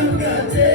Amen.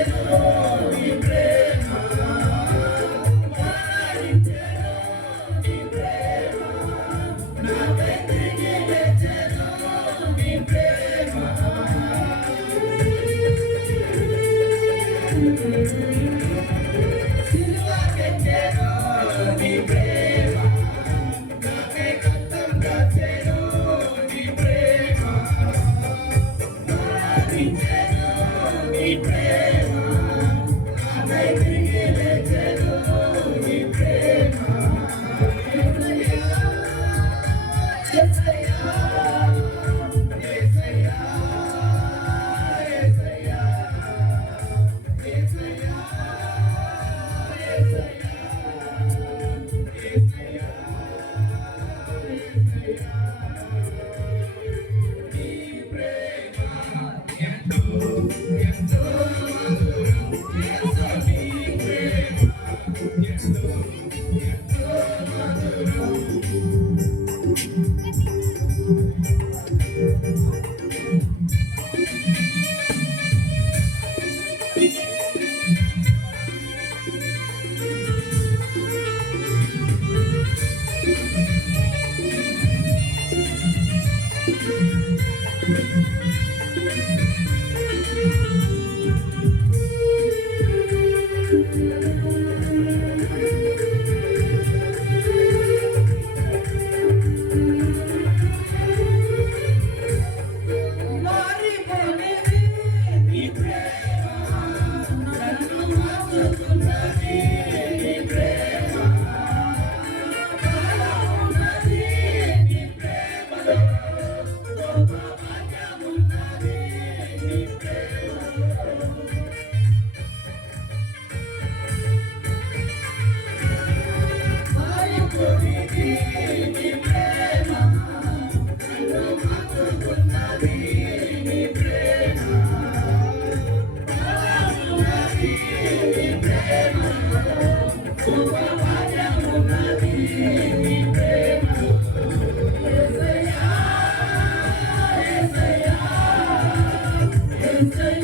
Thank you.